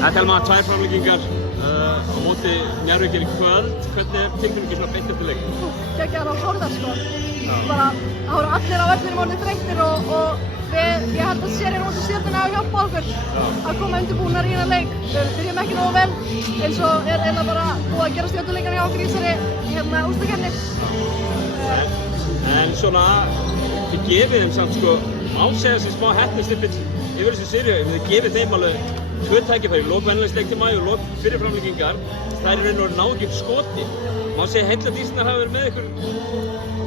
Telma, 2 framlengingar á móti Njarðvík í kvöld. Hvernig er tilfinningin svona beint eftir leik? Geggjaður og sorgðar sko. Bara, það voru allir á vellinum orðnir þreyttir og ég held að serien móti Stjörnunni hafi hjálpað okkur að koma undirbúnar í þennan leik. Við byrjum ekki nógu vel, eins og er eiginlega bara búið að gera Stjörnuleikarnir hjá okkur í þessari úrslitakeppni. En svona, þið gefið þeim samt sko, má segja þessi smá heppnisstipill yfir þessu seríu, þið gefið þeim alveg 2 tækifæri, lok venjulegs leiktíma og lok fyrir framlengingar. Það er í raun og ná ekki upp skoti. Má segja heilla dísnar hafa verið með ykkur?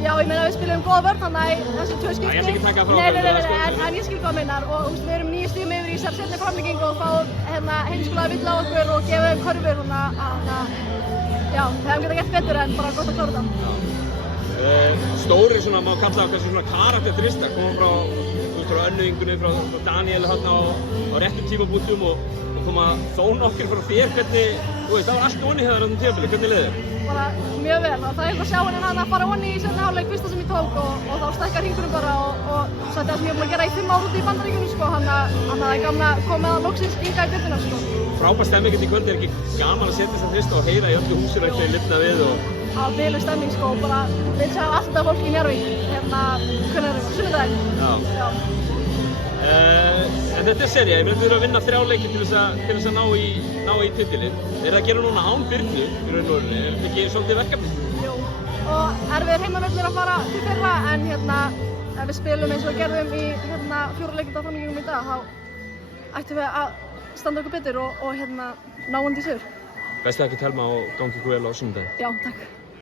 Já, ég meina við spilum góða vörn þannig í þessu 2 skipti. Ég ætla ekki að taka frá en ég skil hvað meinar og við erum 9 stigum yfir í þessari seinni framlengingu og fáum heimskulega vill á okkur og gefa þeim körfur þannig að já, við hefum getað gert betur en bara gott að klára það. Stóri svona, má kalla það kannski svona karakterista, koma frá önnuðingunni, frá Daniel hérna á réttum tímabútum og koma þó nokkur frá þér. Hvernig, þú veist, það var allt onni hérna á þessum tímabili, hvernig leið þér? Bara mjög vel og það er eitthvað að sjá henni að fara onni í seinni hálfleik fyrsta sem ég tók og þá stækkar hringurinn bara og svo þetta sem ég er búin að gera í 5 ár úti í Bandaríkjunum sko, þannig að það er gaman að koma að loksins ynga í byrjunum sko. Frábær stemming í kvöld, er ekki gaman að setja þess að og heyra í öllu húsinu eitthvað í lifna við og... Já, biluð stemming sko, bara við sjá allt þetta fólk í Njarðvík, hvernig er það, sunnudaginn. Já. En þetta er sería, ég meina þið eru að vinna 3 leiki til þess að ná í titilinn. Þeir eru að gera núna án Birnu í raun og veru, er þetta ekki svolítið verkefni? Jú, og erfiðir heimavöllir að fara til fyrra en ef við spilum eins og við gerðum í 4 leikjum á framlengingum í dag þá ættum við að standa okkur betur og ná undir sigur. Bestu þakkir Telma og gangi ykkur vel á sunnudaginn. Já, takk.